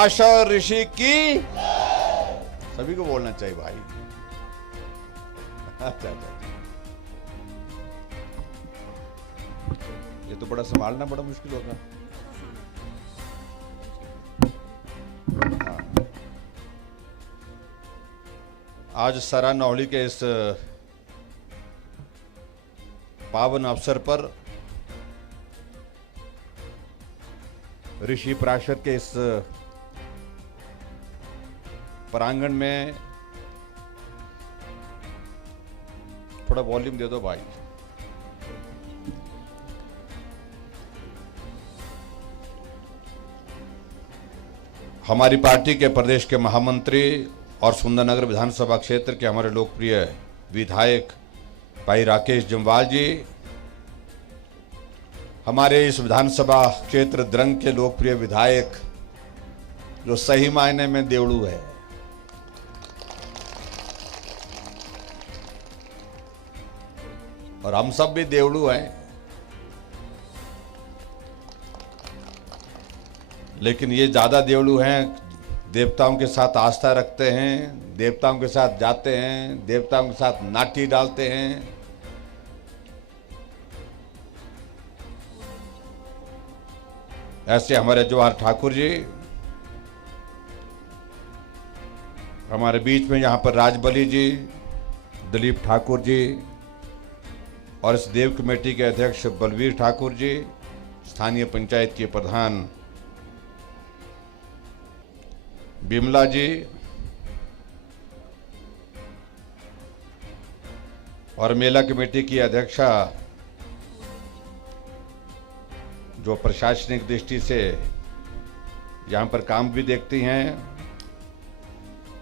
पराशर ऋषि की सभी को बोलना चाहिए भाई। अच्छा, ये तो बड़ा संभालना बड़ा मुश्किल होगा। हाँ। आज सरा नौली के इस पावन अवसर पर ऋषि पराशर के इस प्रांगण में थोड़ा वॉल्यूम दे दो भाई। हमारी पार्टी के प्रदेश के महामंत्री और सुंदरनगर विधानसभा क्षेत्र के हमारे लोकप्रिय विधायक भाई राकेश जम्वाल जी, हमारे इस विधानसभा क्षेत्र द्रंग के लोकप्रिय विधायक जो सही मायने में देवड़ू है, और हम सब भी देवड़ू हैं, लेकिन ये ज्यादा देवड़ू हैं, देवताओं के साथ आस्था रखते हैं, देवताओं के साथ जाते हैं, देवताओं के साथ नाटी डालते हैं। ऐसे हमारे जवाहर ठाकुर जी, हमारे बीच में यहाँ पर राजबली जी, दिलीप ठाकुर जी, और इस देव कमेटी के अध्यक्ष बलवीर ठाकुर जी, स्थानीय पंचायत के प्रधान बिमला जी, और मेला कमेटी की अध्यक्षा जो प्रशासनिक दृष्टि से यहाँ पर काम भी देखती हैं,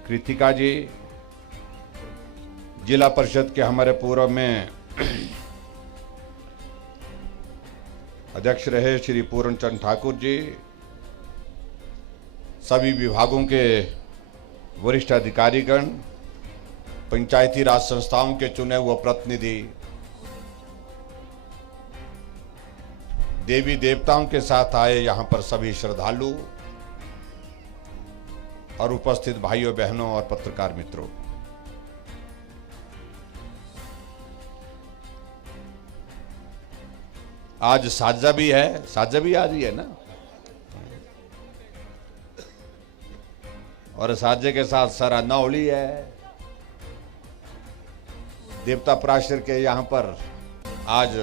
कृतिका जी, जिला परिषद के हमारे पूर्व में अध्यक्ष रहे श्री पूर्ण चंद ठाकुर जी, सभी विभागों के वरिष्ठ अधिकारीगण, पंचायती राज संस्थाओं के चुने हुए प्रतिनिधि, देवी देवताओं के साथ आए यहाँ पर सभी श्रद्धालु और उपस्थित भाइयों बहनों और पत्रकार मित्रों, आज साजा भी है, साजा भी आज ही है ना, और साजे के साथ सरा नौली है। देवता पराशर के यहाँ पर आज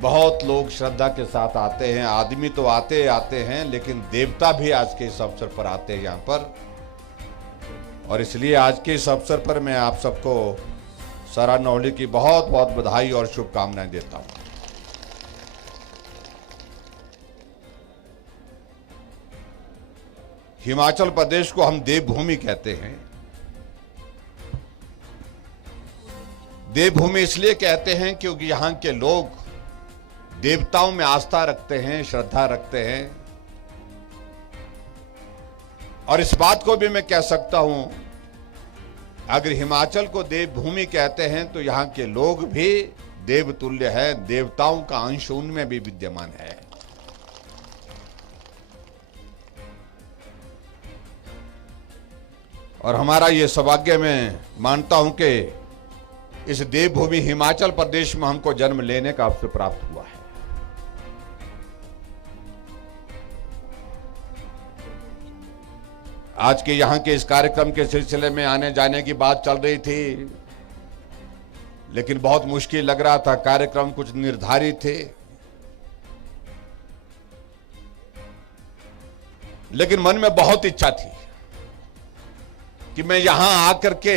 बहुत लोग श्रद्धा के साथ आते हैं। आदमी तो आते हैं, लेकिन देवता भी आज के इस अवसर पर आते हैं यहाँ पर, और इसलिए आज के इस अवसर पर मैं आप सबको सरा नौली की बहुत बहुत बधाई और शुभकामनाएं देता हूं। हिमाचल प्रदेश को हम देवभूमि कहते हैं। देवभूमि इसलिए कहते हैं क्योंकि यहां के लोग देवताओं में आस्था रखते हैं, श्रद्धा रखते हैं, और इस बात को भी मैं कह सकता हूं, अगर हिमाचल को देवभूमि कहते हैं तो यहां के लोग भी देवतुल्य है, देवताओं का अंश उनमें भी विद्यमान है। और हमारा ये सौभाग्य मैं मानता हूं कि इस देवभूमि हिमाचल प्रदेश में हमको जन्म लेने का अवसर प्राप्त हुआ है। आज के यहां के इस कार्यक्रम के सिलसिले में आने जाने की बात चल रही थी, लेकिन बहुत मुश्किल लग रहा था, कार्यक्रम कुछ निर्धारित थे, लेकिन मन में बहुत इच्छा थी कि मैं यहां आकर के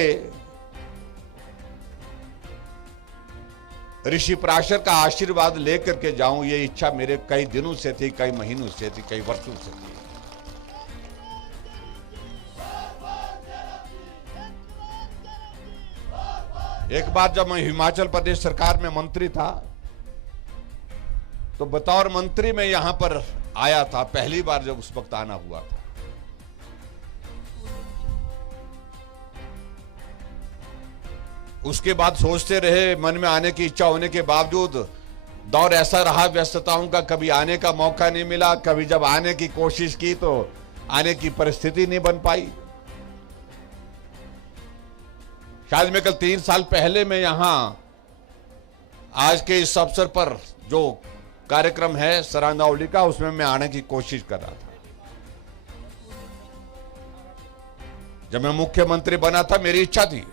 ऋषि पराशर का आशीर्वाद लेकर के जाऊं। ये इच्छा मेरे कई दिनों से थी, कई महीनों से थी, कई वर्षों से थी। एक बार जब मैं हिमाचल प्रदेश सरकार में मंत्री था, तो बतौर मंत्री मैं यहां पर आया था, पहली बार जब उस वक्त आना हुआ था। उसके बाद सोचते रहे, मन में आने की इच्छा होने के बावजूद दौर ऐसा रहा व्यस्तताओं का, कभी आने का मौका नहीं मिला, कभी जब आने की कोशिश की तो आने की परिस्थिति नहीं बन पाई। शायद मैं कल 3 साल पहले मैं यहां आज के इस अवसर पर जो कार्यक्रम है श्रद्धांजलि का, उसमें मैं आने की कोशिश कर रहा था। जब मैं मुख्यमंत्री बना था मेरी इच्छा थी,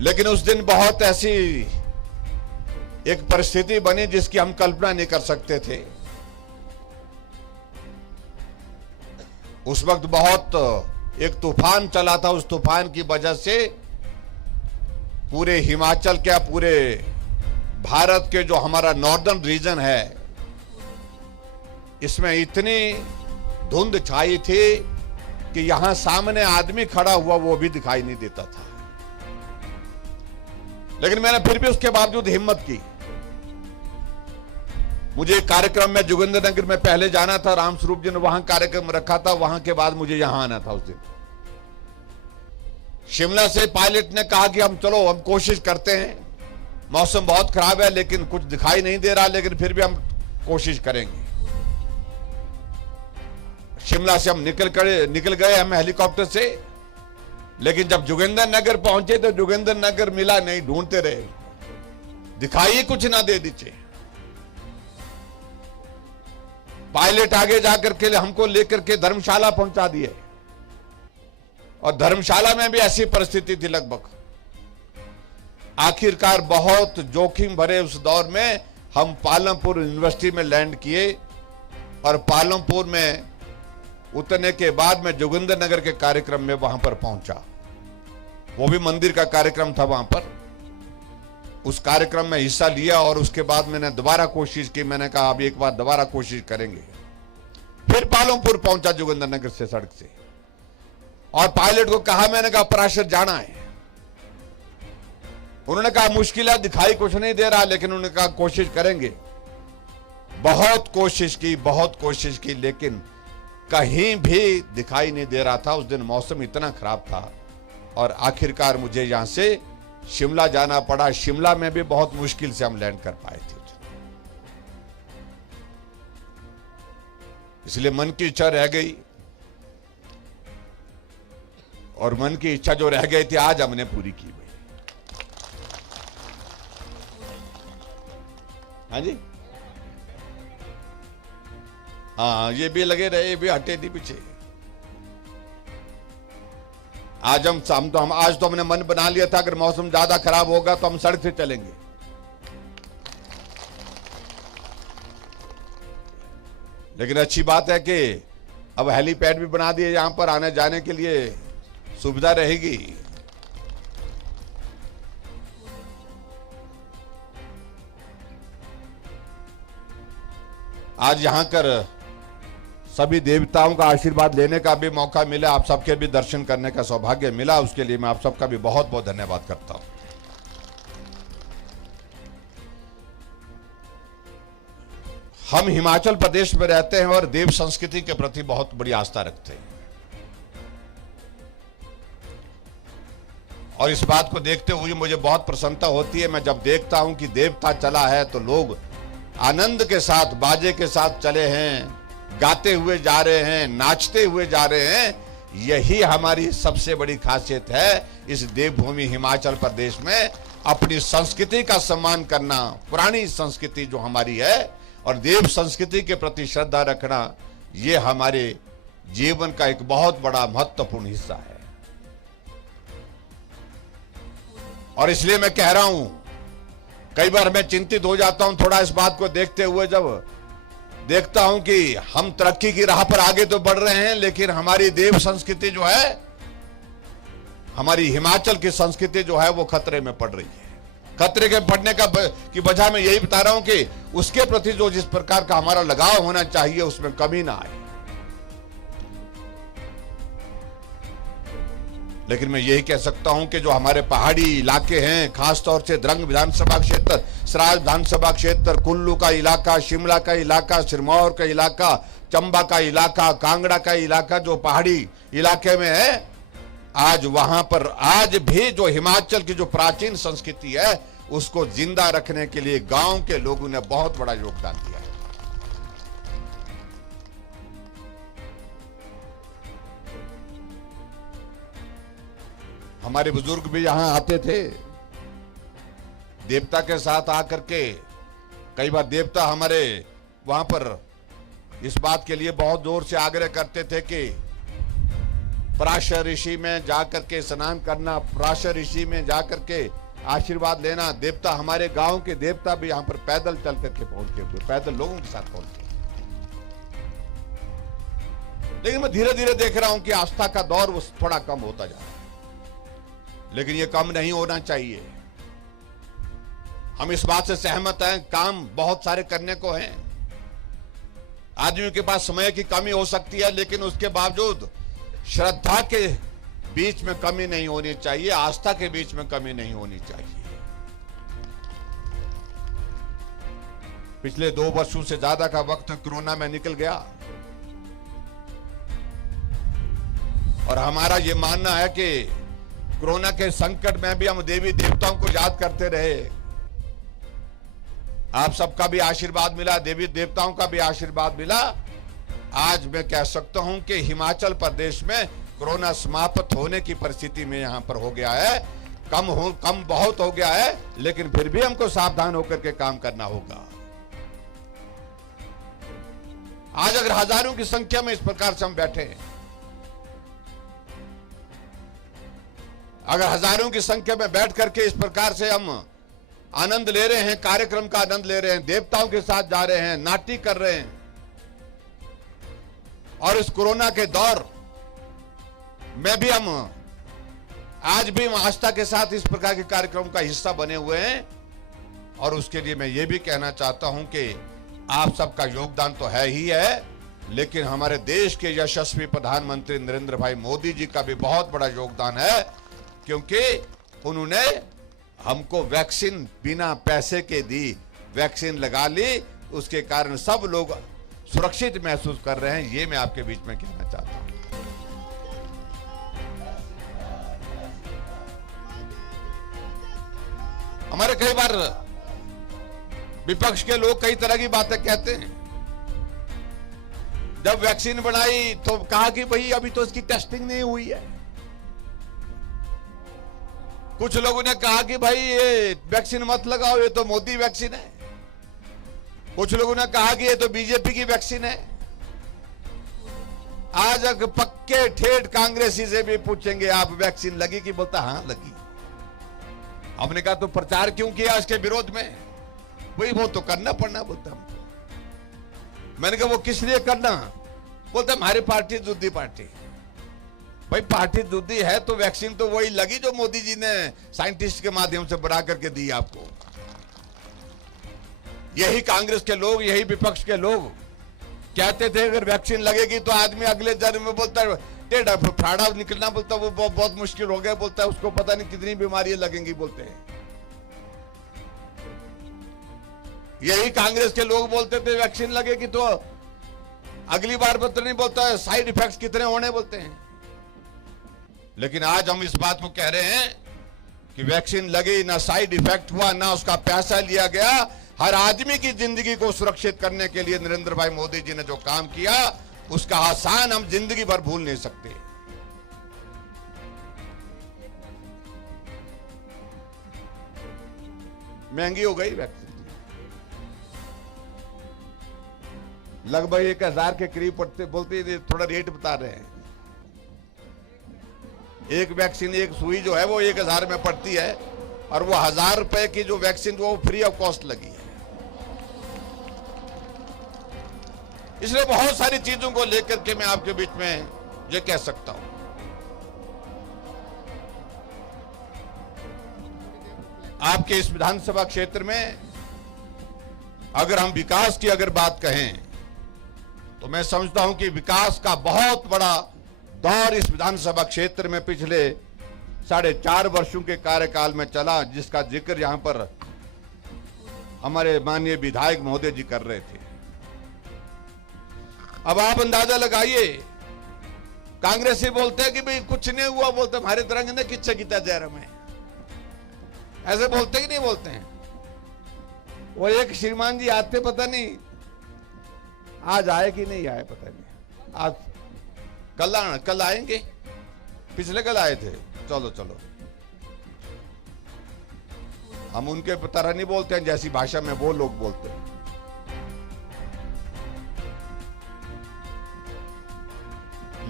लेकिन उस दिन बहुत ऐसी एक परिस्थिति बनी जिसकी हम कल्पना नहीं कर सकते थे। उस वक्त बहुत एक तूफान चला था, उस तूफान की वजह से पूरे हिमाचल क्या पूरे भारत के जो हमारा नॉर्दर्न रीजन है, इसमें इतनी धुंध छाई थी कि यहां सामने आदमी खड़ा हुआ वो भी दिखाई नहीं देता था। लेकिन मैंने फिर भी उसके बावजूद हिम्मत की। मुझे कार्यक्रम में जोगिंद्रनगर में पहले जाना था, रामस्वरूप जी ने वहां कार्यक्रम रखा था, वहां के बाद मुझे यहां आना था। उस दिन शिमला से पायलट ने कहा कि हम चलो हम कोशिश करते हैं, मौसम बहुत खराब है लेकिन कुछ दिखाई नहीं दे रहा, लेकिन फिर भी हम कोशिश करेंगे। शिमला से हम निकल गए हम हेलीकॉप्टर से, लेकिन जब जोगिंद्रनगर पहुंचे तो जोगिंद्रनगर मिला नहीं, ढूंढते रहे, दिखाई कुछ ना दे दीजिए। पायलट आगे जाकर के हमको लेकर के धर्मशाला पहुंचा दिए, और धर्मशाला में भी ऐसी परिस्थिति थी लगभग। आखिरकार बहुत जोखिम भरे उस दौर में हम पालमपुर यूनिवर्सिटी में लैंड किए, और पालमपुर में उतरने के बाद मैं जोगिंद्रनगर के कार्यक्रम में वहां पर पहुंचा। वो भी मंदिर का कार्यक्रम था वहां पर। उस कार्यक्रम में हिस्सा लिया और उसके बाद मैंने दोबारा कोशिश की। मैंने कहा अब एक बार दोबारा कोशिश करेंगे। फिर पालमपुर पहुंचा जोगिंद्रनगर से सड़क से, और पायलट को कहा, मैंने कहा पराशर जाना है। उन्होंने कहा मुश्किल है, दिखाई कुछ नहीं दे रहा, लेकिन उन्होंने कहा कोशिश करेंगे। बहुत कोशिश की, लेकिन कहीं भी दिखाई नहीं दे रहा था। उस दिन मौसम इतना खराब था, और आखिरकार मुझे यहां से शिमला जाना पड़ा। शिमला में भी बहुत मुश्किल से हम लैंड कर पाए थे। इसलिए मन की इच्छा रह गई, और मन की इच्छा जो रह गई थी आज हमने पूरी की भाई। हाँ जी, हाँ, ये भी लगे रहे, ये भी हटे नहीं पीछे। आज आज तो हमने मन बना लिया था, अगर मौसम ज्यादा खराब होगा तो हम सड़क से चलेंगे। लेकिन अच्छी बात है कि अब हेलीपैड भी बना दिए, यहां पर आने जाने के लिए सुविधा रहेगी। आज यहां कर सभी देवताओं का आशीर्वाद लेने का भी मौका मिला, आप सबके भी दर्शन करने का सौभाग्य मिला, उसके लिए मैं आप सबका भी बहुत बहुत धन्यवाद करता हूं। हम हिमाचल प्रदेश में रहते हैं और देव संस्कृति के प्रति बहुत बड़ी आस्था रखते हैं, और इस बात को देखते हुए मुझे बहुत प्रसन्नता होती है। मैं जब देखता हूं कि देवता चला है तो लोग आनंद के साथ, बाजे के साथ चले हैं, गाते हुए जा रहे हैं, नाचते हुए जा रहे हैं। यही हमारी सबसे बड़ी खासियत है इस देवभूमि हिमाचल प्रदेश में, अपनी संस्कृति का सम्मान करना, पुरानी संस्कृति जो हमारी है, और देव संस्कृति के प्रति श्रद्धा रखना, ये हमारे जीवन का एक बहुत बड़ा महत्वपूर्ण हिस्सा है। और इसलिए मैं कह रहा हूं, कई बार मैं चिंतित हो जाता हूं थोड़ा इस बात को देखते हुए, जब देखता हूं कि हम तरक्की की राह पर आगे तो बढ़ रहे हैं, लेकिन हमारी देव संस्कृति जो है, हमारी हिमाचल की संस्कृति जो है, वो खतरे में पड़ रही है। खतरे के पड़ने की वजह मैं यही बता रहा हूं कि उसके प्रति जो जिस प्रकार का हमारा लगाव होना चाहिए उसमें कमी ना आए। लेकिन मैं यही कह सकता हूं कि जो हमारे पहाड़ी इलाके हैं, खासतौर से द्रंग विधानसभा क्षेत्र, सराज विधानसभा क्षेत्र, कुल्लू का इलाका, शिमला का इलाका, सिरमौर का इलाका, चंबा का इलाका, कांगड़ा का इलाका, जो पहाड़ी इलाके में है, आज वहां पर आज भी जो हिमाचल की जो प्राचीन संस्कृति है उसको जिंदा रखने के लिए गांव के लोगों ने बहुत बड़ा योगदान दिया है। हमारे बुजुर्ग भी यहां आते थे देवता के साथ आकर के। कई बार देवता हमारे वहां पर इस बात के लिए बहुत जोर से आग्रह करते थे कि पराशर ऋषि में जाकर के स्नान करना, पराशर ऋषि में जाकर के आशीर्वाद लेना। देवता, हमारे गांव के देवता भी यहां पर पैदल चल करके पहुंचे हुए, पैदल लोगों के साथ पहुंचे। लेकिन मैं धीरे धीरे देख रहा हूं कि आस्था का दौर थोड़ा कम होता जा रहा है, लेकिन यह कम नहीं होना चाहिए। हम इस बात से सहमत हैं, काम बहुत सारे करने को हैं। आदमी के पास समय की कमी हो सकती है, लेकिन उसके बावजूद श्रद्धा के बीच में कमी नहीं होनी चाहिए, आस्था के बीच में कमी नहीं होनी चाहिए। पिछले 2 वर्षों से ज्यादा का वक्त कोरोना में निकल गया और हमारा यह मानना है कि कोरोना के संकट में भी हम देवी देवताओं को याद करते रहे। आप सबका भी आशीर्वाद मिला, देवी देवताओं का भी आशीर्वाद मिला। आज मैं कह सकता हूं कि हिमाचल प्रदेश में कोरोना समाप्त होने की परिस्थिति में यहां पर हो गया है। कम बहुत हो गया है, लेकिन फिर भी हमको सावधान होकर के काम करना होगा। आज अगर हजारों की संख्या में इस प्रकार से हम बैठे हैं, अगर हजारों की संख्या में बैठ करके इस प्रकार से हम आनंद ले रहे हैं, कार्यक्रम का आनंद ले रहे हैं, देवताओं के साथ जा रहे हैं, नाट्य कर रहे हैं, और इस कोरोना के दौर में भी हम आज भी आस्था के साथ इस प्रकार के कार्यक्रम का हिस्सा बने हुए हैं। और उसके लिए मैं ये भी कहना चाहता हूं कि आप सबका योगदान तो है ही है, लेकिन हमारे देश के यशस्वी प्रधानमंत्री नरेंद्र भाई मोदी जी का भी बहुत बड़ा योगदान है, क्योंकि उन्होंने हमको वैक्सीन बिना पैसे के दी, वैक्सीन लगा ली, उसके कारण सब लोग सुरक्षित महसूस कर रहे हैं। ये मैं आपके बीच में कहना चाहता हूं। हमारे कई बार विपक्ष के लोग कई तरह की बातें कहते हैं। जब वैक्सीन बनाई तो कहा कि भाई अभी तो इसकी टेस्टिंग नहीं हुई है। कुछ लोगों ने कहा कि भाई ये वैक्सीन मत लगाओ, ये तो मोदी वैक्सीन है। कुछ लोगों ने कहा कि ये तो बीजेपी की वैक्सीन है। आज अगर पक्के ठेठ कांग्रेसी से भी पूछेंगे आप वैक्सीन लगी कि बोलता हां लगी। हमने कहा तो प्रचार क्यों किया इसके विरोध में? भाई वो तो करना पड़ना बोलता हमको। मैंने कहा वो किस लिए करना? बोलता हमारी पार्टी जुद्दी पार्टी। भाई पार्टी जुद्दी है तो वैक्सीन तो वही लगी जो मोदी जी ने साइंटिस्ट के माध्यम से बना करके दी आपको। यही कांग्रेस के लोग, यही विपक्ष के लोग कहते थे अगर वैक्सीन लगेगी तो आदमी अगले जन्म में बोलता है टेढ़ा फाड़ा निकलना, बोलता वो बहुत मुश्किल हो गया, बोलता है उसको पता नहीं कितनी बीमारियां लगेंगी बोलते हैं। यही कांग्रेस के लोग बोलते थे वैक्सीन लगेगी तो अगली बार पता नहीं, बोलता है साइड इफेक्ट्स कितने होने बोलते हैं। लेकिन आज हम इस बात को कह रहे हैं कि वैक्सीन लगी, ना साइड इफेक्ट हुआ, ना उसका पैसा लिया गया। हर आदमी की जिंदगी को सुरक्षित करने के लिए नरेंद्र भाई मोदी जी ने जो काम किया उसका आसान हम जिंदगी भर भूल नहीं सकते। महंगी हो गई वैक्सीन, लगभग 1000 के करीब पड़ते, बोलते थोड़ा रेट बता रहे हैं। एक वैक्सीन, एक सुई जो है वो 1000 में पड़ती है, और वो 1000 रुपए की जो वैक्सीन वो फ्री ऑफ कॉस्ट लगी है। इसलिए बहुत सारी चीजों को लेकर के मैं आपके बीच में ये कह सकता हूं। आपके इस विधानसभा क्षेत्र में अगर हम विकास की अगर बात कहें तो मैं समझता हूं कि विकास का बहुत बड़ा दौर इस विधानसभा क्षेत्र में पिछले 4.5 वर्षों के कार्यकाल में चला, जिसका जिक्र यहां पर हमारे माननीय विधायक महोदय जी कर रहे थे। अब आप अंदाजा लगाइए, कांग्रेसी बोलते हैं कि भाई कुछ नहीं हुआ, बोलते हमारे तिरंगे ने किच्छा किया जयराम है। ऐसे बोलते कि नहीं बोलते हैं? वो एक श्रीमान जी आते, पता नहीं आज आए कि नहीं आए, पता नहीं। आज कल आएंगे, पिछले कल आए थे। चलो चलो, हम उनके तरह नहीं बोलते हैं जैसी भाषा में वो लोग बोलते हैं।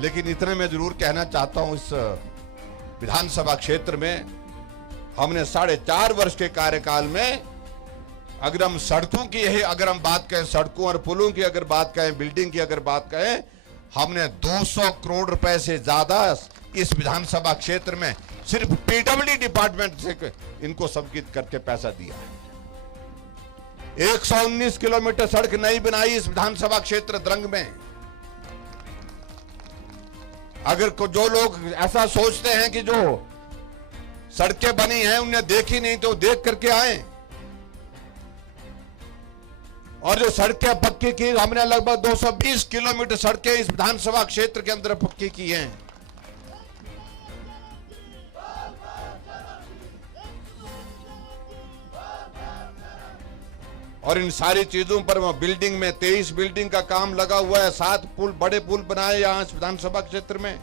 लेकिन इतना मैं जरूर कहना चाहता हूं, इस विधानसभा क्षेत्र में हमने 4.5 वर्ष के कार्यकाल में अगर हम सड़कों की अगर हम बात करें, सड़कों और पुलों की अगर बात करें, बिल्डिंग की अगर बात करें, हमने 200 करोड़ रुपए से ज्यादा इस विधानसभा क्षेत्र में सिर्फ पीडब्ल्यूडी डिपार्टमेंट से इनको संकित करके पैसा दिया है। 119 किलोमीटर सड़क नई बनाई इस विधानसभा क्षेत्र द्रंग में। अगर जो लोग ऐसा सोचते हैं कि जो सड़कें बनी हैं उन्हें देखी नहीं, तो देख करके आए। और जो सड़कें पक्की की, हमने लगभग 220 किलोमीटर सड़कें इस विधानसभा क्षेत्र के अंदर पक्की की हैं। और इन सारी चीजों पर बिल्डिंग में 23 बिल्डिंग का काम लगा हुआ है। 7 पुल, बड़े पुल बनाए यहां इस विधानसभा क्षेत्र में।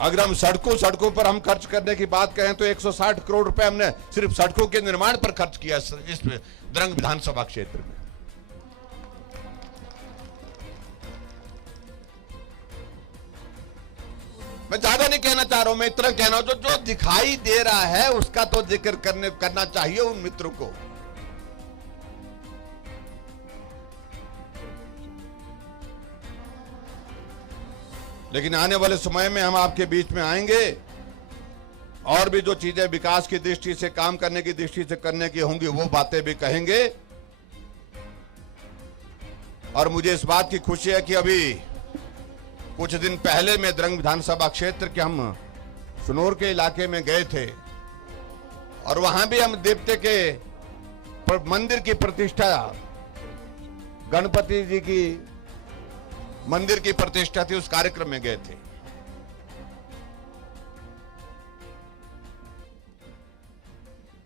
अगर हम सड़कों पर हम खर्च करने की बात करें तो 160 करोड़ रुपए हमने सिर्फ सड़कों के निर्माण पर खर्च किया इस द्रंग विधानसभा क्षेत्र में। मैं ज्यादा नहीं कहना चाह रहा हूं, मैं इतना कहना हूं जो दिखाई दे रहा है उसका तो जिक्र करना चाहिए उन मित्रों को। लेकिन आने वाले समय में हम आपके बीच में आएंगे और भी जो चीजें विकास की दृष्टि से, काम करने की दृष्टि से करने की होंगी, वो बातें भी कहेंगे। और मुझे इस बात की खुशी है कि अभी कुछ दिन पहले मैं द्रंग विधानसभा क्षेत्र के हम सुनोर के इलाके में गए थे और वहां भी हम देवते के मंदिर की प्रतिष्ठा, गणपति जी की मंदिर की प्रतिष्ठा थी, उस कार्यक्रम में गए थे।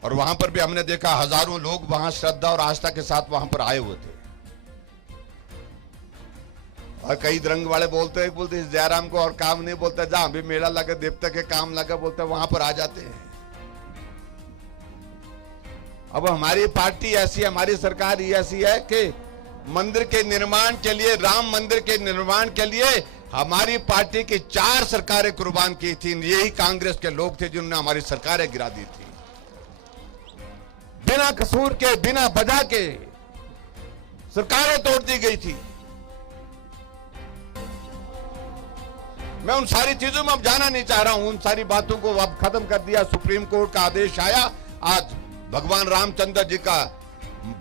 और वहां पर भी हमने देखा हजारों लोग वहां श्रद्धा और आस्था के साथ वहां पर आए हुए थे। और कई द्रंग वाले बोलते इस जयराम को और काम नहीं, बोलते जहां भी मेला लगा, देवता के काम लगा, बोलते वहां पर आ जाते हैं। अब हमारी पार्टी ऐसी, हमारी सरकार ऐसी है कि मंदिर के निर्माण के लिए, राम मंदिर के निर्माण के लिए हमारी पार्टी की 4 सरकारें कुर्बान की थी। यही कांग्रेस के लोग थे जिन्होंने हमारी सरकारें गिरा दी थी। बिना कसूर के, बिना वजह के सरकारें तोड़ दी गई थी। मैं उन सारी चीजों में अब जाना नहीं चाह रहा हूं, उन सारी बातों को अब खत्म कर दिया। सुप्रीम कोर्ट का आदेश आया, आज भगवान रामचंद्र जी का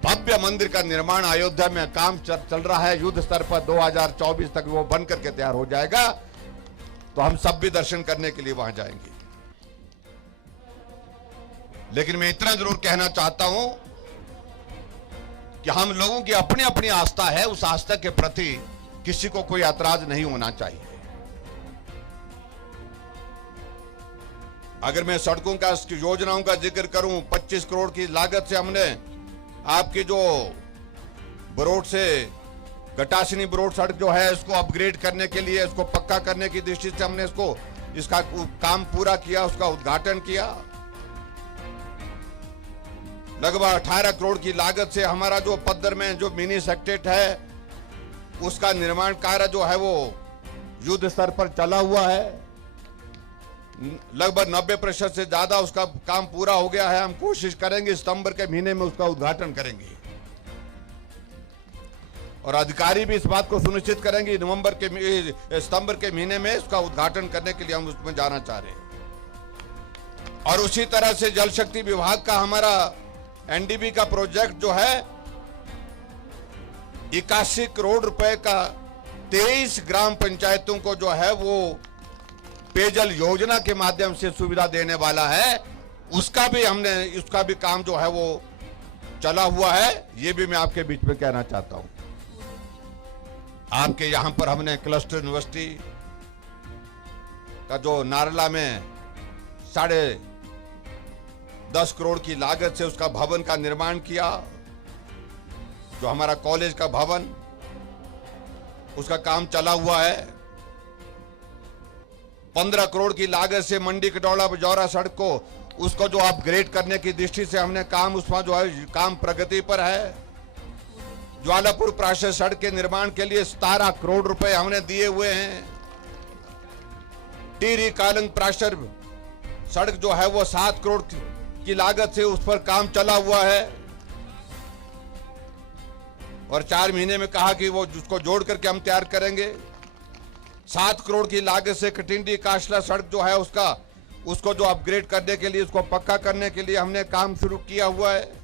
भव्य मंदिर का निर्माण अयोध्या में काम चल रहा है। युद्ध स्तर पर 2024 तक वो बन करके तैयार हो जाएगा, तो हम सब भी दर्शन करने के लिए वहां जाएंगे। लेकिन मैं इतना जरूर कहना चाहता हूं कि हम लोगों की अपनी अपनी आस्था है, उस आस्था के प्रति किसी को कोई ऐतराज नहीं होना चाहिए। अगर मैं सड़कों का, योजनाओं का जिक्र करूं, 25 करोड़ की लागत से हमने आपकी जो बरोड से गटासिनी बरोड सड़क जो है इसको अपग्रेड करने के लिए, इसको पक्का करने की दृष्टि से हमने इसका काम पूरा किया, उसका उद्घाटन किया। लगभग 18 करोड़ की लागत से हमारा जो पद्दर में जो मिनी सेक्रेटेरिएट है उसका निर्माण कार्य जो है वो युद्ध स्तर पर चला हुआ है। लगभग 90% से ज्यादा उसका काम पूरा हो गया है। हम कोशिश करेंगे सितंबर के महीने में उसका उद्घाटन करेंगे और अधिकारी भी इस बात को सुनिश्चित करेंगे सितंबर के महीने में उसका उद्घाटन करने के लिए हम उसमें जाना चाह रहे हैं। और उसी तरह से जल शक्ति विभाग का हमारा एनडीबी का प्रोजेक्ट जो है 81 करोड़ रुपए का 23 ग्राम पंचायतों को जो है वो पेयजल योजना के माध्यम से सुविधा देने वाला है। उसका भी काम जो है वो चला हुआ है। ये भी मैं आपके बीच में कहना चाहता हूं। आपके यहां पर हमने क्लस्टर यूनिवर्सिटी का जो नारला में 10.5 करोड़ की लागत से उसका भवन का निर्माण किया। जो हमारा कॉलेज का भवन, उसका काम चला हुआ है। 15 करोड़ की लागत से मंडी कटौड़ा बजौरा सड़क को, उसको जो अपग्रेड करने की दृष्टि से हमने काम, उसमें जो है काम प्रगति पर है। ज्वालापुर प्राशर सड़क के निर्माण के लिए 17 करोड़ रुपए हमने दिए हुए हैं। टिहरी कालंग प्राशर सड़क जो है वो 7 करोड़ की लागत से उस पर काम चला हुआ है। और 4 महीने में कहा कि वो उसको जोड़ करके हम तैयार करेंगे। 7 करोड़ की लागत से कटिंडी काशला सड़क जो है उसको जो अपग्रेड करने के लिए, उसको पक्का करने के लिए हमने काम शुरू किया हुआ है।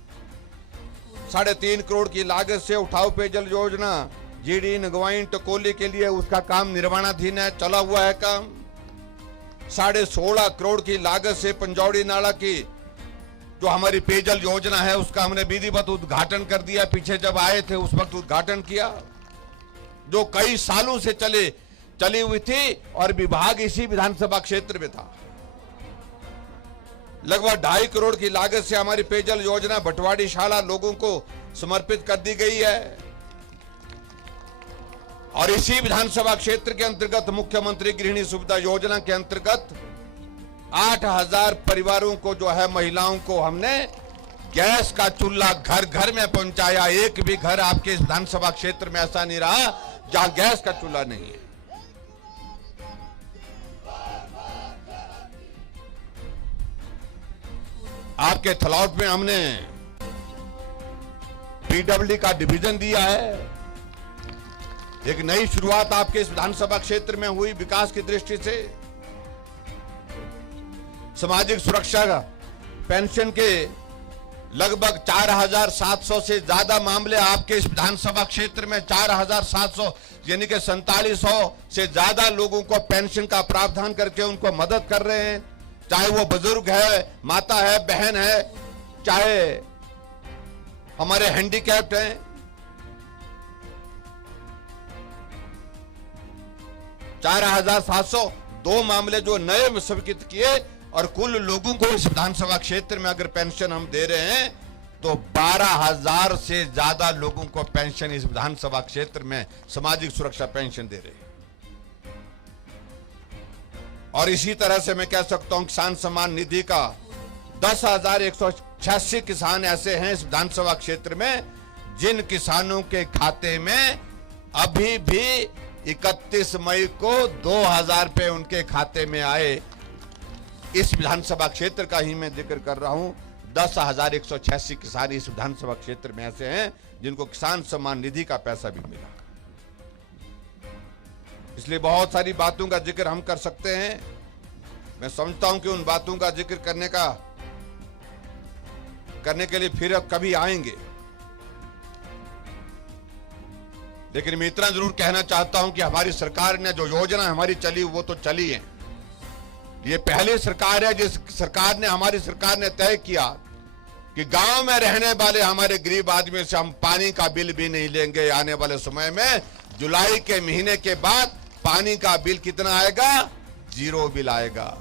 3.5 करोड़ की लागत से उठाऊ पेयजल योजना जीडी नगवाइन टकोली के लिए उसका काम निर्माणाधीन है, चला हुआ है काम। 16.5 करोड़ की लागत से पंजौड़ी नाला की जो हमारी पेयजल योजना है उसका हमने विधिवत उद्घाटन कर दिया। पीछे जब आए थे उस वक्त उद्घाटन किया, जो कई सालों से चली हुई थी और विभाग इसी विधानसभा क्षेत्र में था। लगभग 2.5 करोड़ की लागत से हमारी पेयजल योजना भटवाड़ी शाला लोगों को समर्पित कर दी गई है। और इसी विधानसभा क्षेत्र के अंतर्गत मुख्यमंत्री गृहिणी सुविधा योजना के अंतर्गत 8,000 परिवारों को जो है, महिलाओं को हमने गैस का चूल्हा घर घर में पहुंचाया। एक भी घर आपके इस विधानसभा क्षेत्र में ऐसा नहीं रहा जहां गैस का चूल्हा नहीं है। आपके थलौट में हमने पीडब्ल्यूडी का डिवीजन दिया है। एक नई शुरुआत आपके इस विधानसभा क्षेत्र में हुई विकास की दृष्टि से। सामाजिक सुरक्षा का पेंशन के लगभग 4,700 से ज्यादा मामले आपके इस विधानसभा क्षेत्र में, 4,700 यानी कि 4700 से ज्यादा लोगों को पेंशन का प्रावधान करके उनको मदद कर रहे हैं। चाहे वो बुजुर्ग है, माता है, बहन है, चाहे हमारे हैंडीकैप्ड हैं। 4,702 मामले जो नए स्वीकृत किए और कुल लोगों को इस विधानसभा क्षेत्र में अगर पेंशन हम दे रहे हैं तो 12,000 से ज्यादा लोगों को पेंशन इस विधानसभा क्षेत्र में सामाजिक सुरक्षा पेंशन दे रहे हैं। और इसी तरह से मैं कह सकता हूं किसान सम्मान निधि का 10,186 किसान ऐसे हैं इस विधानसभा क्षेत्र में जिन किसानों के खाते में अभी भी 31 मई को 2,000 रुपए उनके खाते में आए। इस विधानसभा क्षेत्र का ही मैं जिक्र कर रहा हूं। 10,186 किसान इस विधानसभा क्षेत्र में ऐसे हैं जिनको किसान सम्मान निधि का पैसा भी मिला। इसलिए बहुत सारी बातों का जिक्र हम कर सकते हैं। मैं समझता हूं कि उन बातों का जिक्र करने के लिए फिर अब कभी आएंगे, लेकिन मैं इतना जरूर कहना चाहता हूं कि हमारी सरकार ने जो योजना हमारी चली वो तो चली है। ये पहली सरकार है जिस सरकार ने, हमारी सरकार ने तय किया कि गांव में रहने वाले हमारे गरीब आदमी से हम पानी का बिल भी नहीं लेंगे। आने वाले समय में जुलाई के महीने के बाद पानी का बिल कितना आएगा? 0 बिल आएगा।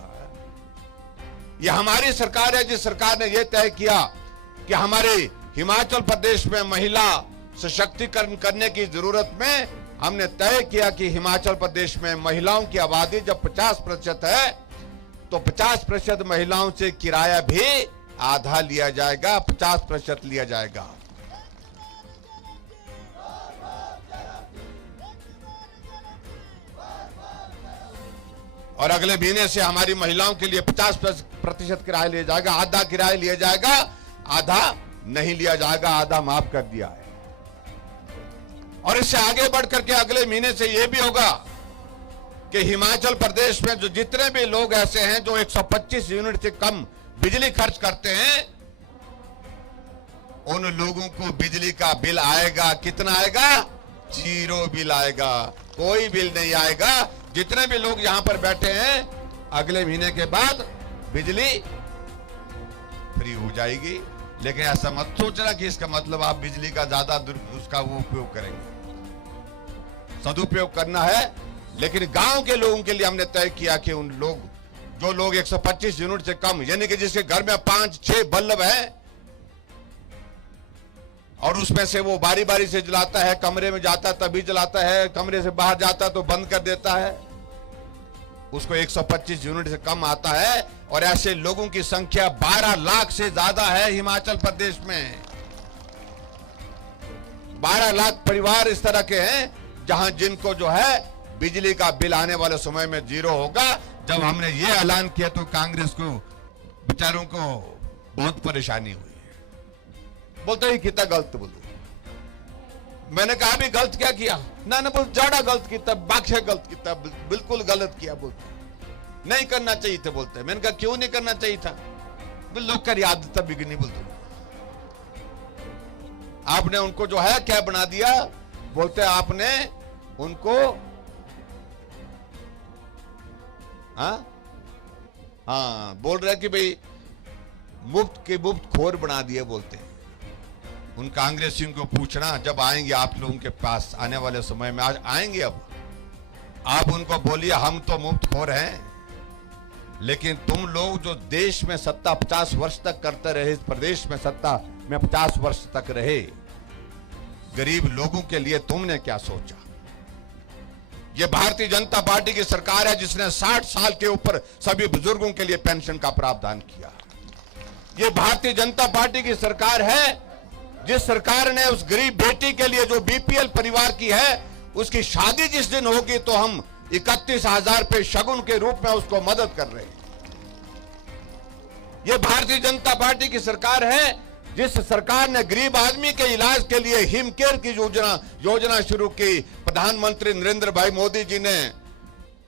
यह हमारी सरकार है जिस सरकार ने यह तय किया कि हमारे हिमाचल प्रदेश में महिला सशक्तिकरण करने की जरूरत में हमने तय किया कि हिमाचल प्रदेश में महिलाओं की आबादी जब 50% है तो 50% महिलाओं से किराया भी आधा लिया जाएगा, 50% लिया जाएगा। और अगले महीने से हमारी महिलाओं के लिए 50% किराया लिया जाएगा। आधा किराया लिया जाएगा, आधा नहीं लिया जाएगा, आधा माफ कर दिया है। और इससे आगे बढ़ करके अगले महीने से यह भी होगा कि हिमाचल प्रदेश में जो जितने भी लोग ऐसे हैं जो 125 यूनिट से कम बिजली खर्च करते हैं, उन लोगों को बिजली का बिल आएगा। कितना आएगा? 0 बिल आएगा, कोई बिल नहीं आएगा। जितने भी लोग यहां पर बैठे हैं अगले महीने के बाद बिजली फ्री हो जाएगी। लेकिन ऐसा मत सोचना कि इसका मतलब आप बिजली का ज्यादा उसका वो उपयोग करेंगे। सदुपयोग करना है, लेकिन गांव के लोगों के लिए हमने तय किया कि उन लोग जो लोग 125 यूनिट से कम, यानी कि जिसके घर में 5-6 बल्ब है और उसमें से वो बारी बारी से जलाता है, कमरे में जाता है तभी जलाता है, कमरे से बाहर जाता है तो बंद कर देता है, उसको 125 यूनिट से कम आता है। और ऐसे लोगों की संख्या 12 लाख से ज्यादा है हिमाचल प्रदेश में। 12 लाख परिवार इस तरह के हैं जहां जिनको जो है बिजली का बिल आने वाले समय में 0 होगा। जब हमने ये ऐलान किया तो कांग्रेस को बेचारों को बहुत परेशानी हुई। बोलते ही कितना गलत बोलते। मैंने कहा भी गलत क्या किया ना, बोल ज्यादा गलत किया, बाक्या गलत किया, बिल्कुल गलत किया। बोलते नहीं करना चाहिए थे। बोलते मैंने कहा क्यों नहीं करना चाहिए था? लोग कर आदत बिगड़नी। बोलते आपने उनको जो है क्या बना दिया? बोलते आपने उनको हाँ बोल रहे कि भाई मुफ्त के मुफ्त खोर बना दिए। बोलते उन कांग्रेसियों को पूछना जब आएंगे आप लोगों के पास आने वाले समय में, आज आएंगे, अब आप उनको बोलिए हम तो मुफ्त खोर हैं, लेकिन तुम लोग जो देश में सत्ता 50 वर्ष तक करते रहे, इस प्रदेश में सत्ता में 50 वर्ष तक रहे, गरीब लोगों के लिए तुमने क्या सोचा? ये भारतीय जनता पार्टी की सरकार है जिसने 60 साल के ऊपर सभी बुजुर्गों के लिए पेंशन का प्रावधान किया। ये भारतीय जनता पार्टी की सरकार है जिस सरकार ने उस गरीब बेटी के लिए जो बीपीएल परिवार की है, उसकी शादी जिस दिन होगी तो हम 31,000 रुपए शगुन के रूप में उसको मदद कर रहे हैं। ये भारतीय जनता पार्टी की सरकार है जिस सरकार ने गरीब आदमी के इलाज के लिए हिमकेयर की योजना शुरू की। प्रधानमंत्री नरेंद्र भाई मोदी जी ने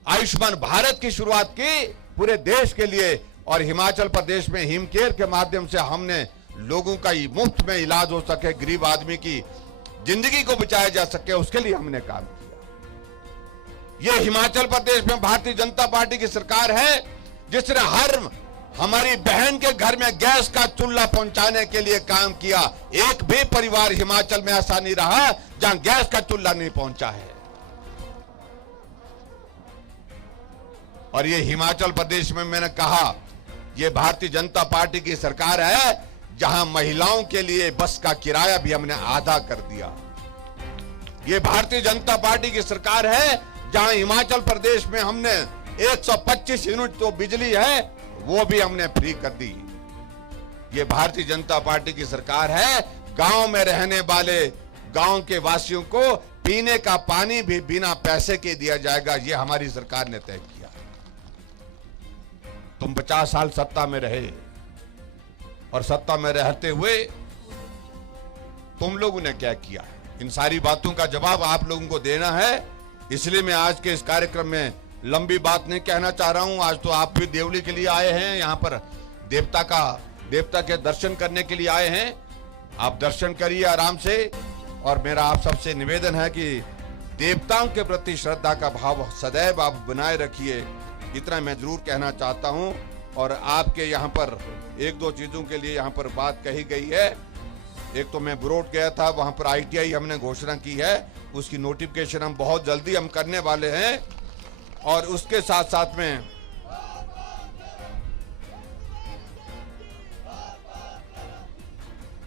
आयुष्मान भारत की शुरुआत की पूरे देश के लिए, और हिमाचल प्रदेश में हिमकेयर के माध्यम से हमने लोगों का मुफ्त में इलाज हो सके, गरीब आदमी की जिंदगी को बचाया जा सके, उसके लिए हमने काम किया। यह हिमाचल प्रदेश में भारतीय जनता पार्टी की सरकार है जिसने हमारी बहन के घर में गैस का चूल्हा पहुंचाने के लिए काम किया। एक भी परिवार हिमाचल में ऐसा नहीं रहा जहां गैस का चूल्हा नहीं पहुंचा है। और ये हिमाचल प्रदेश में मैंने कहा ये भारतीय जनता पार्टी की सरकार है जहां महिलाओं के लिए बस का किराया भी हमने आधा कर दिया। ये भारतीय जनता पार्टी की सरकार है जहां हिमाचल प्रदेश में हमने 125 यूनिट जो बिजली है वो भी हमने फ्री कर दी। ये भारतीय जनता पार्टी की सरकार है, गांव में रहने वाले गांव के वासियों को पीने का पानी भी बिना पैसे के दिया जाएगा। ये हमारी सरकार ने तय किया। तुम 50 साल सत्ता में रहे और सत्ता में रहते हुए तुम लोगों ने क्या किया? इन सारी बातों का जवाब आप लोगों को देना है। इसलिए मैं आज के इस कार्यक्रम में लंबी बात नहीं कहना चाह रहा हूं। आज तो आप भी देवली के लिए आए हैं, यहां पर देवता के दर्शन करने के लिए आए हैं। आप दर्शन करिए आराम से, और मेरा आप सबसे निवेदन है कि देवताओं के प्रति श्रद्धा का भाव सदैव आप बनाए रखिए। इतना मैं जरूर कहना चाहता हूं। और आपके यहाँ पर एक दो चीजों के लिए यहाँ पर बात कही गई है। एक तो मैं बरोड गया था, वहां पर ITI हमने घोषणा की है, उसकी नोटिफिकेशन हम बहुत जल्दी हम करने वाले हैं। और उसके साथ साथ में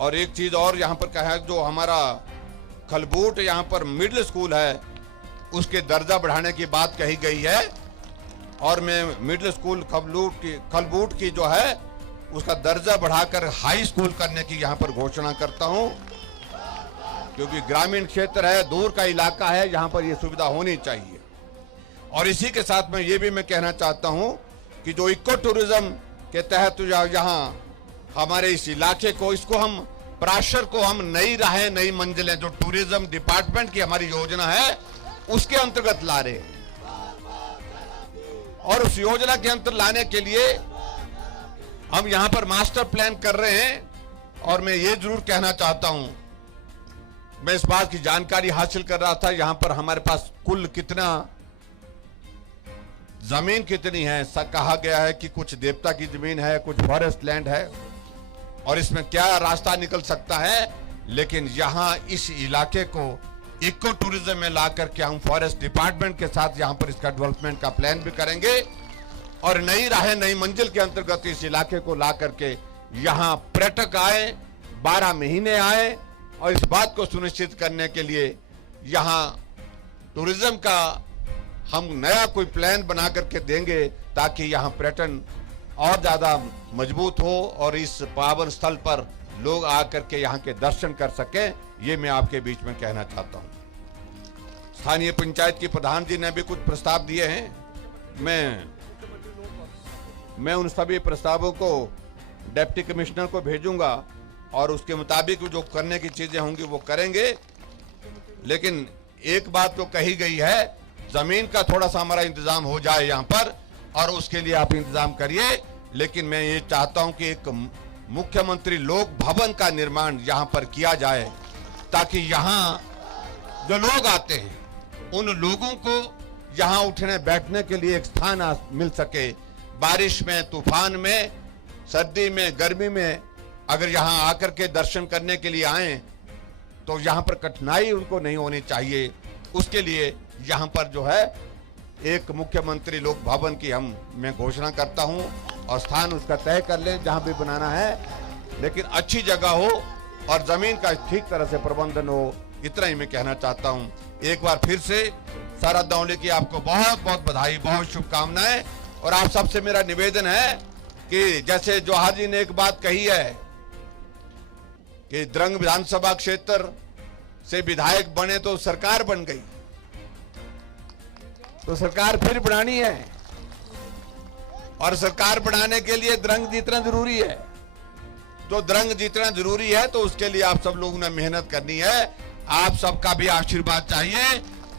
और एक चीज और यहाँ पर कहा है, जो हमारा खलबूट यहाँ पर मिडिल स्कूल है उसके दर्जा बढ़ाने की बात कही गई है। और मैं मिडिल स्कूल खलबूट की जो है उसका दर्जा बढ़ाकर हाई स्कूल करने की यहाँ पर घोषणा करता हूँ, क्योंकि ग्रामीण क्षेत्र है, दूर का इलाका है, यहाँ पर ये सुविधा होनी चाहिए। और इसी के साथ में ये भी मैं कहना चाहता हूँ कि जो इको टूरिज्म के तहत यहाँ हमारे इस इलाके को, इसको हम प्राशर को हम नई राहें नई मंजिलें जो टूरिज्म डिपार्टमेंट की हमारी योजना है उसके अंतर्गत ला रहे हैं। और उस योजना के अंतर लाने के लिए हम यहां पर मास्टर प्लान कर रहे हैं। और मैं ये जरूर कहना चाहता हूं, मैं इस बात की जानकारी हासिल कर रहा था, यहां पर हमारे पास कुल कितना जमीन कितनी है। कहा गया है कि कुछ देवता की जमीन है, कुछ फॉरेस्ट लैंड है, और इसमें क्या रास्ता निकल सकता है। लेकिन यहां इस इलाके को इको टूरिज्म में ला करके हम फॉरेस्ट डिपार्टमेंट के साथ यहां पर इसका डेवलपमेंट का प्लान भी करेंगे। और नई राहें नई मंजिल के अंतर्गत इस इलाके को ला करके यहाँ पर्यटक आए, 12 महीने आए और इस बात को सुनिश्चित करने के लिए यहाँ टूरिज्म का हम नया कोई प्लान बना करके देंगे ताकि यहाँ पर्यटन और ज्यादा मजबूत हो और इस पावन स्थल पर लोग आकर के यहाँ के दर्शन कर सके। ये मैं आपके बीच में कहना चाहता हूँ। स्थानीय पंचायत की प्रधान जी ने भी कुछ प्रस्ताव दिए हैं। मैं उन सभी प्रस्तावों को डिप्टी कमिश्नर को भेजूंगा और उसके मुताबिक जो करने की चीजें होंगी वो करेंगे। लेकिन एक बात तो कही गई है, जमीन का थोड़ा सा हमारा इंतजाम हो जाए यहाँ पर और उसके लिए आप इंतजाम करिए। लेकिन मैं ये चाहता हूं कि एक मुख्यमंत्री लोक भवन का निर्माण यहाँ पर किया जाए ताकि यहाँ जो लोग आते हैं उन लोगों को यहाँ उठने बैठने के लिए एक स्थान मिल सके। बारिश में, तूफान में, सर्दी में, गर्मी में अगर यहाँ आकर के दर्शन करने के लिए आए तो यहाँ पर कठिनाई उनको नहीं होनी चाहिए। उसके लिए यहाँ पर जो है एक मुख्यमंत्री लोक भवन की मैं घोषणा करता हूँ और स्थान उसका तय कर लें जहाँ भी बनाना है, लेकिन अच्छी जगह हो और जमीन का ठीक तरह से प्रबंधन हो। इतना ही मैं कहना चाहता हूँ। एक बार फिर से सारा दौले की आपको बहुत बहुत बधाई, बहुत शुभकामनाएं। और आप सबसे मेरा निवेदन है कि जैसे जवाहर जी ने एक बात कही है कि द्रंग विधानसभा क्षेत्र से विधायक बने तो सरकार बन गई, तो सरकार फिर बनानी है और सरकार बनाने के लिए द्रंग जीतना जरूरी है। तो द्रंग जीतना जरूरी है तो उसके लिए आप सब लोगों ने मेहनत करनी है। आप सबका भी आशीर्वाद चाहिए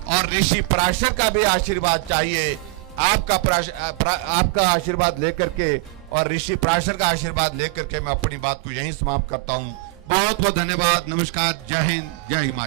और ऋषि पराशर का भी आशीर्वाद चाहिए। आपका आशीर्वाद लेकर के और ऋषि पराशर का आशीर्वाद लेकर के मैं अपनी बात को यहीं समाप्त करता हूं। बहुत बहुत धन्यवाद। नमस्कार। जय हिंद, जय हिमाचल।